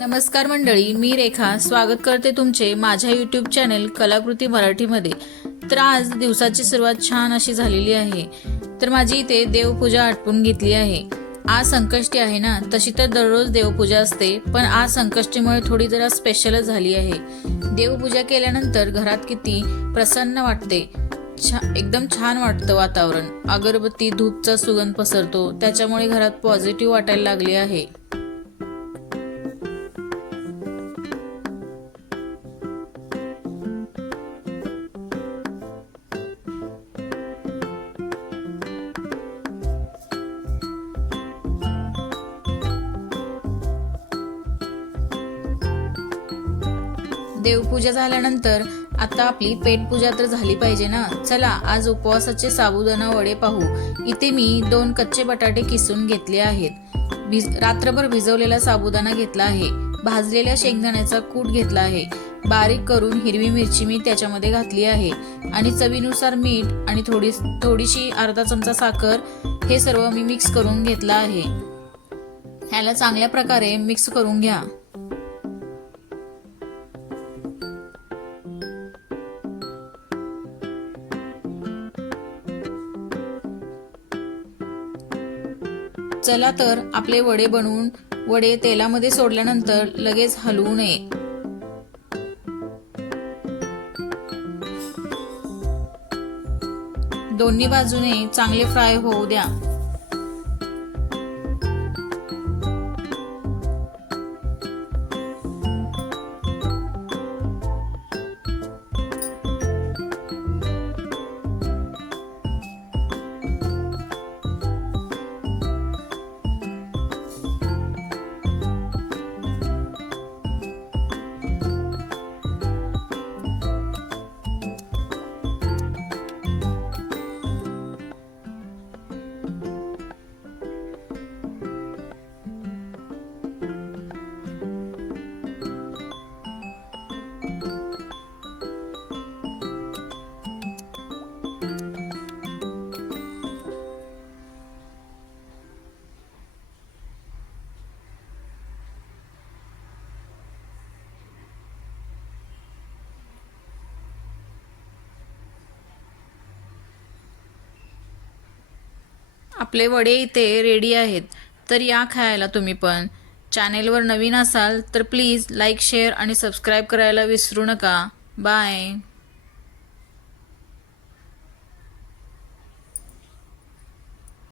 नमस्कार मंडळी, मी रेखा स्वागत करते तुमचे माझ्या यूट्यूब चॅनल कलाकृती मराठीमध्ये। तर आज दिवसाची सुरुवात छान अशी झालेली आहे। तर माझी इथे देवपूजा आटपून घेतली आहे। आज संकष्टी आहे ना, तशी तर दररोज देवपूजा असते, पण आज संकष्टीमुळे थोडी जरा स्पेशलच झाली आहे। देवपूजा केल्यानंतर घरात किती प्रसन्न वाटते, एकदम छान वाटतं वातावरण। अगरबत्ती धूपचा सुगंध पसरतो, त्याच्यामुळे घरात पॉझिटिव्ह वाटायला लागले आहे। देवपूजा झाल्यानंतर आता आपली पेटपूजा तर झाली पाहिजे ना। चला आज उपवासाचे साबुदाणा वडे पाहू। इथे मी 2 कच्चे बटाटे किसून घेतले आहेत। रात्रभर भिजवलेला साबुदाणा घेतला आहे। भाजलेल्या शेंगदाण्याचा कूट घेतला आहे। बारीक करून हिरवी मिरची मी त्याच्यामध्ये घातली आहे आणि चवीनुसार मीठ आणि थोडीशी अर्धा चमचा साखर, हे सर्व मी मिक्स करून घेतला आहे। ह्याला चांगल्या प्रकारे मिक्स करून घ्या। चला तर आपले वडे बनवून वडे तेलामध्ये सोडल्यानंतर लगेच हलवू नये। दोन्ही बाजूने चांगले फ्राय होऊ द्या। आपले वडे इथे रेडी आहेत, तर या खायला तुम्ही पण। चॅनेलवर नवीन असाल तर प्लीज लाईक, शेअर आणि सबस्क्राईब करायला विसरू नका। बाय।